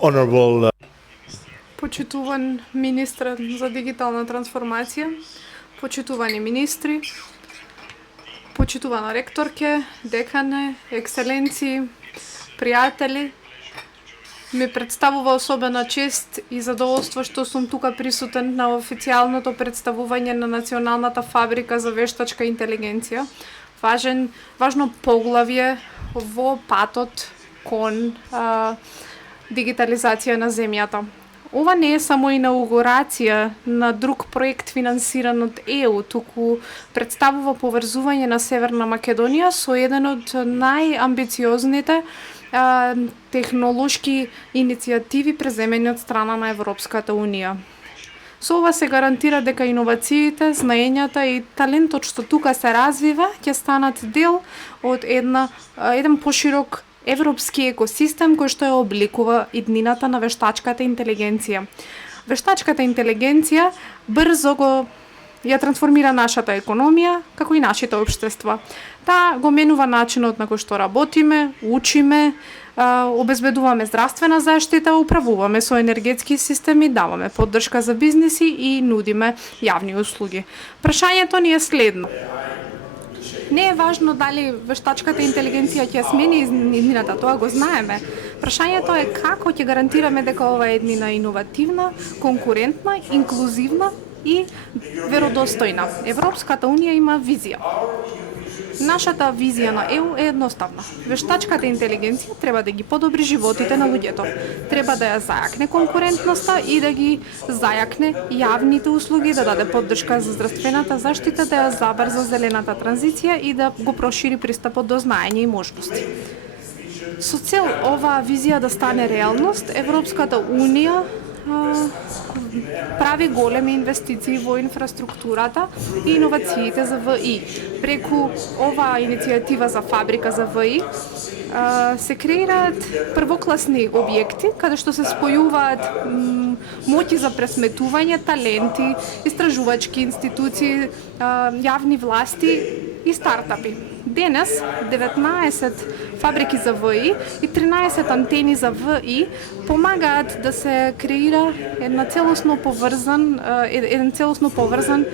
Honorable Почитуван министр за дигитална трансформација, почитувани министри, почитувана ректорке, декане, екселенции, пријатели, ми представува особена чест и задоволство што сум тука присутен на официјалното представување на Националната фабрика за вештачка интелигенција. Важно поглавје во патот кон дигитализација на земјата. Ова не е само инаугурација на друг проект финансиран од ЕУ, туку представува поврзување на Северна Македонија со еден од најамбициозните технолошки иницијативи преземени од страна на Европската Унија. Со ова се гарантира дека иновациите, знаењата и талентот што тука се развива ќе станат дел од еден поширок европски екосистем кој што ја обликува иднината на вештачката интелигенција. Вештачката интелигенција брзо ја трансформира нашата економија, како и нашите општества. Таа го менува начинот на кој што работиме, учиме, обезбедуваме здравствена заштита, управуваме со енергетски системи, даваме поддршка за бизниси и нудиме јавни услуги. Прашањето ни е следно. Не е важно дали вештачката интелигенција ќе смени иднината, тоа го знаеме. Прашањето е како ќе гарантираме дека ова е иднина иновативна, конкурентна, инклузивна и веродостојна. Европската Унија има визија. Нашата визија на ЕУ е едноставна. Вештачката интелигенција треба да ги подобри животите на луѓето. Треба да ја зајакне конкурентноста и да ги зајакне јавните услуги, да даде поддршка за здравствената заштита, да ја забрза зелената транзиција и да го прошири пристапот до знаење и можности. Со цел оваа визија да стане реалност, Европската Унија прави големи инвестиции во инфраструктурата и иновациите за ВИ. Преку оваа иницијатива за фабрика за ВИ се креираат првокласни објекти каде што се спојуваат моќи за пресметување, таленти, истражувачки институции, јавни власти и стартапи. Денес 19 фабрики за ВИ и 13 антени за ВИ помагаат да се креира еден целосно поврзан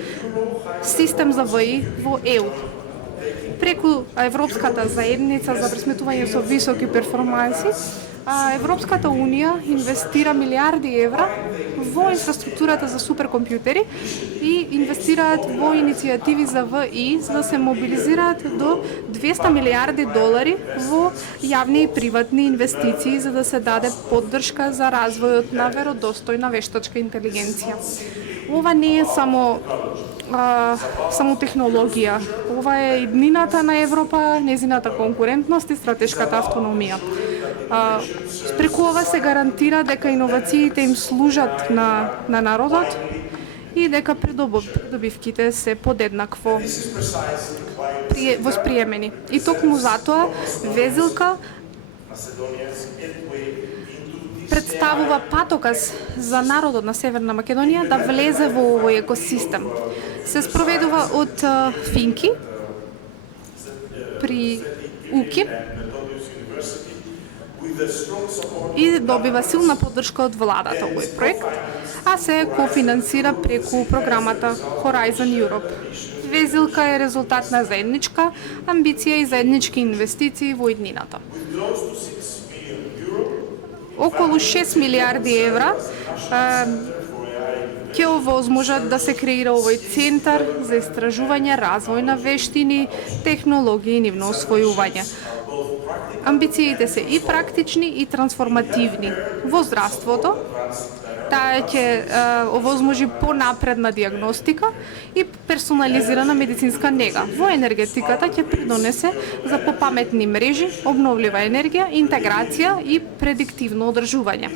систем за ВИ во ЕУ. Преку Европската заедница за пресметување со високи перформанси, Европската Унија инвестира милиарди евра во инфраструктурата за суперкомпјутери и инвестираат во иницијативи за ВИ за да се мобилизираат до 200 милиарди долари во јавни и приватни инвестиции за да се даде поддршка за развојот на веродостојна вештачка интелигенција. Ова не е само технологија. Ова е иднината на Европа, нејзината конкурентност и стратешката автономија. Преку ова се гарантира дека иновациите им служат на народот и дека придобивките се подеднакво восприемени. И токму затоа Везилка представува патоказ за народот на Северна Македонија да влезе во овој екосистем. Се спроведува од Финки при УКИП и добива силна поддршка од владата овој проект, а се кофинансира преку програмата Horizon Europe. Везилка е резултат на заедничка амбиција и заеднички инвестиции во иднината. Околу 6 милиарди евра ќе овозможат да се креира овој центар за истражување, развој на вештини, технологии и нивно освојување. Амбициите се и практични и трансформативни. Во здравството, таа ќе овозможи понапредна диагностика и персонализирана медицинска нега. Во енергетиката ќе придонесе за попаметни мрежи, обновлива енергија, интеграција и предиктивно одржување.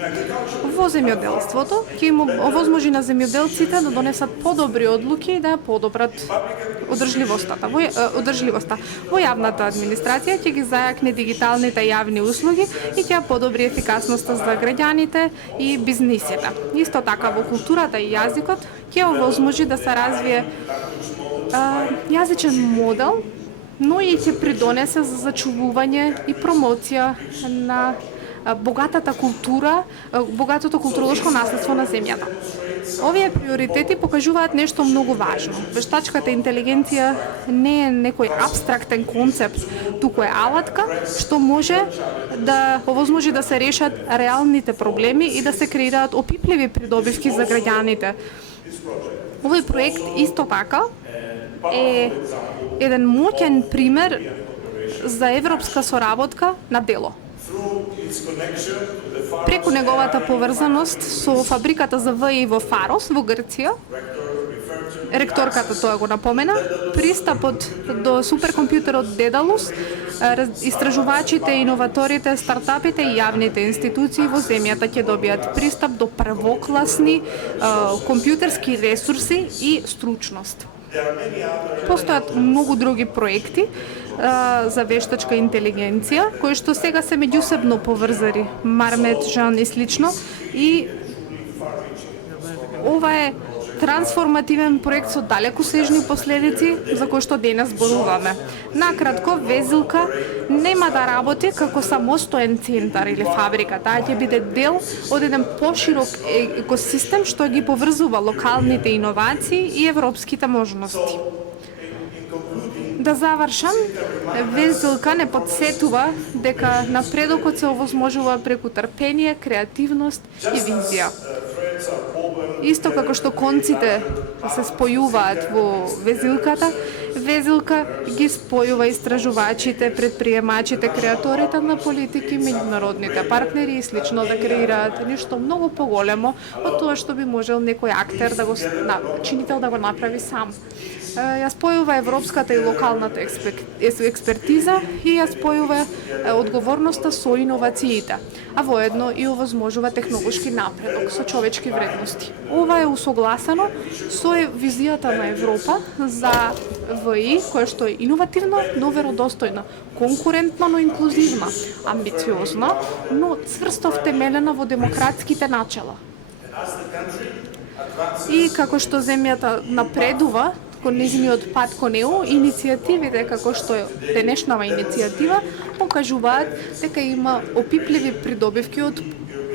Во земјоделството ќе им овозможи на земјоделците да донесат подобри одлуки и да ја подобрат одржливоста. Во јавната администрација ќе ги зајакне дигиталните јавни услуги и ќе ја подобри ефикасноста за граѓаните и бизнисите. Исто така во културата и јазикот ќе овозможи да се развие јазичен модел, но и ќе придонесе за зачувување и промоција на богатата култура, богатото културолошко наследство на земјата. Овие приоритети покажуваат нешто многу важно. Вештачката интелигенција не е некој апстрактен концепт, туку е алатка што може да овозможи да се решат реалните проблеми и да се креираат опипливи придобивки за граѓаните. Овој проект исто така е еден моќен пример за европска соработка на дело. Преку неговата поврзаност со фабриката за ВИ во Фарос во Грција, ректорката тоа го напомена, пристапот до суперкомпјутерот Дедалус, истражувачите, иноваторите, стартапите и јавните институции во земјата ќе добијат пристап до првокласни компјутерски ресурси и стручност. Постојат многу други проекти за вештачка интелигенција, кои што сега се меѓусебно поврзани, Мармет, Жан и слично, и ова е трансформативен проект со далекосежни последици за кои што денес зборуваме. Накратко, Везилка нема да работи како самостоен центар или фабрика, таа ќе биде дел од еден поширок екосистем што ги поврзува локалните иновации и европските можности. Да завршам, Везилка не подсетува дека напредокот се овозможува преку трпение, креативност и визија. Исто како што конците се спојуваат во Везилката, Везилка ги спојува истражувачите, предприемачите, креаторите на политики, меѓународните партнери и слично да креираат нешто многу поголемо од тоа што би можел некој актер да го чинител да го направи сам. Ја спојува европската и локалната експертиза и ја спојува одговорноста со иновациите, а воедно и овозможува технолошки напредок со човечки вредности. Ова е усогласено со визијата на Европа за ВИ, која што е иновативна, но веродостојна, конкурентна, но инклузивна, амбициозна, но цврсто втемелена во демократските начела. И како што земјата напредува кон нејзиниот пат кон ЕУ, иницијативите како што е денешнава иницијатива покажуваат дека има опипливи придобивки од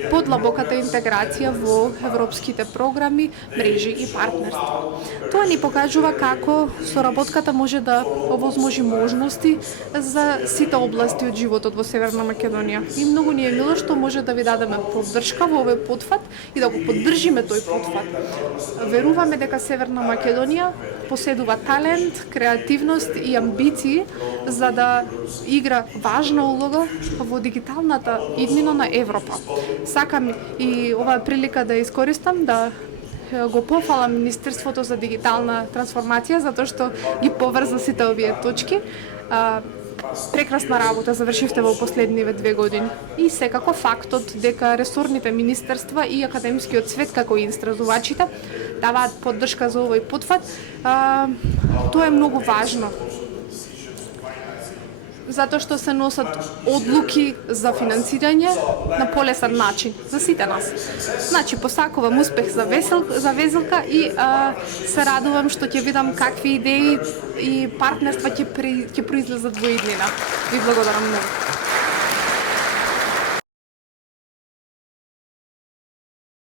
подлабоката интеграција во европските програми, мрежи и партнерство. Тоа ни покажува како соработката може да овозможи можности за сите области од животот во Северна Македонија. И многу ни е мило што може да ви дадеме поддршка во овој потфат и да го поддржиме тој потфат. Веруваме дека Северна Македонија поседува талент, креативност и амбиции за да игра важна улога во дигиталната иднина на Европа. Сакам и оваа прилика да искористам да го пофалам Министерството за дигитална трансформација затоа што ги поврза сите овие точки. Прекрасна работа завршивте во последниве 2 години. И секако фактот дека ресорните министерства и академскиот свет како и истражувачите даваат поддршка за овој потфат, тоа е многу важно. Затоа што се носат одлуки за финансирање на полесен начин за сите нас. Значи, посакувам успех за Везилка и се радувам што ќе видам какви идеи и партнерства ќе произлезат во иднина. Ви благодарам многу.